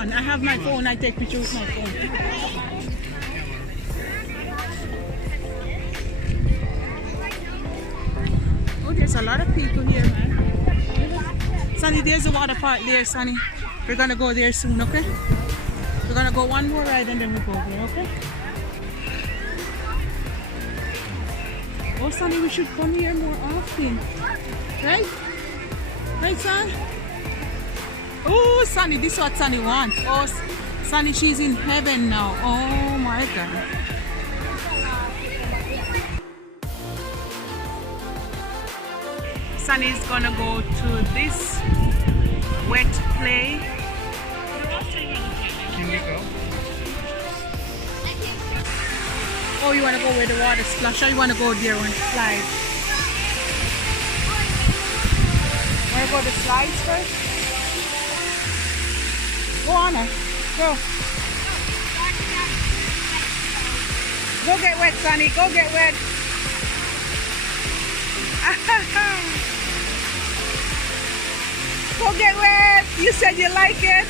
on. I have my phone. I take pictures with my phone. Oh, there's a lot of people here, man. Sonny, there's a water park there, Sonny. We're gonna go there soon, okay? We're gonna go one more ride and then we go there, okay? Oh, Sonny, we should come here more often. Right? Right, son? Oh, Sonny, this is what Sonny wants. Oh, Sonny, she's in heaven now. Oh, my God. Sonny's gonna go to this wet play. Can we go? Oh, you wanna go where the water splash, or you wanna go there and slide? Wanna go to slides first? Go on her. Go. Go get wet, Sonny. Go get wet. Go get wet. You said you like it.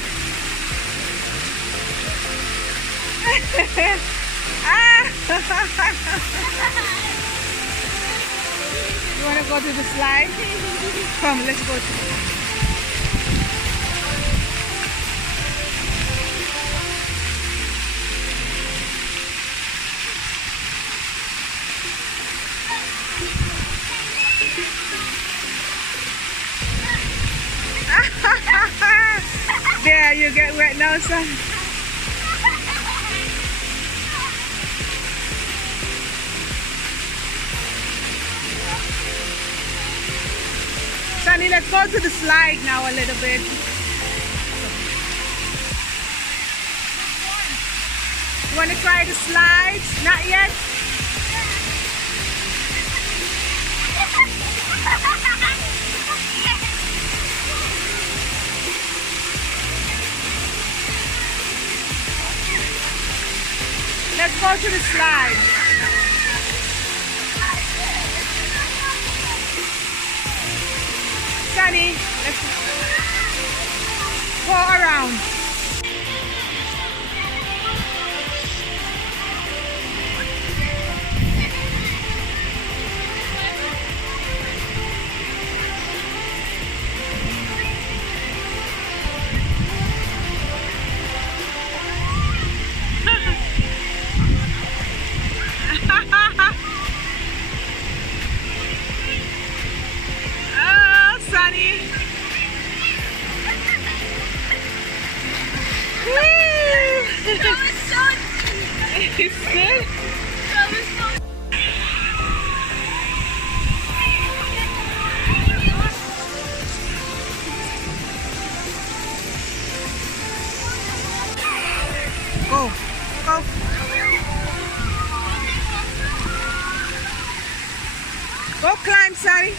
You want to go to the slide? Come, let's go to the... There, you get wet now, son. Sonny, let's go to the slide now a little bit. You want to try the slides? Not yet? Let's go to the slide. Sonny, let's go around. It's good. Go, go. Go climb, Sari.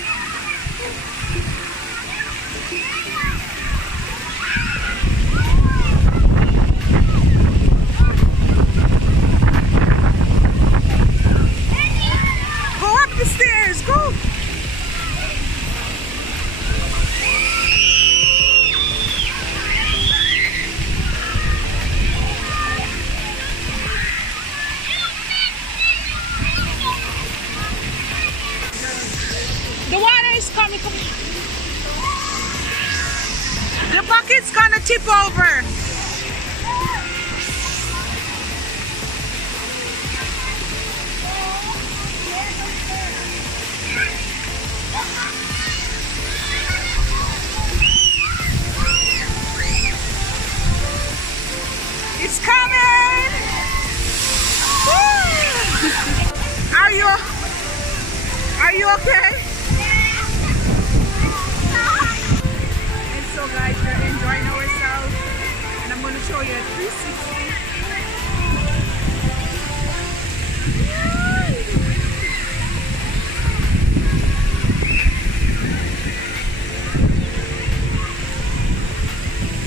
Go! The water is coming. The bucket's gonna tip over. It's coming! Woo! Are you okay? And so guys, we're enjoying ourselves, and I'm going to show you a 360.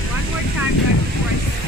One more time, guys, before I start.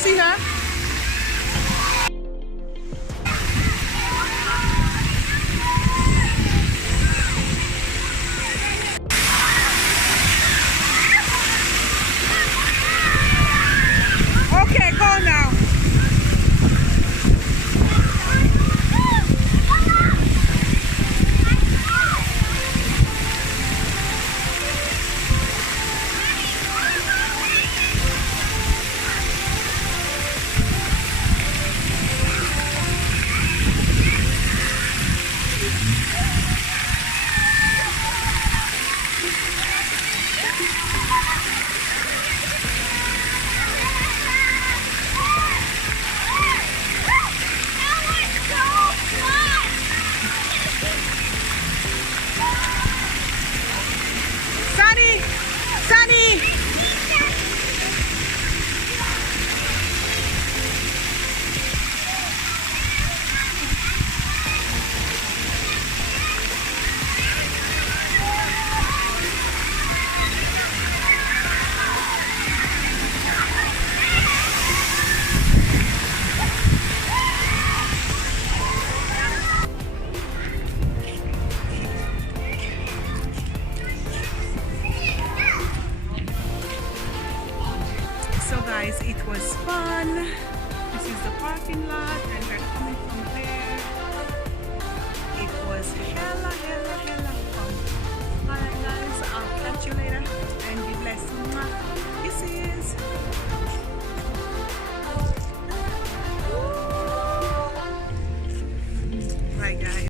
see her? Okay, go now. Sunny! Sunny! So guys, it was fun. This is the parking lot and we're coming from there. It was hella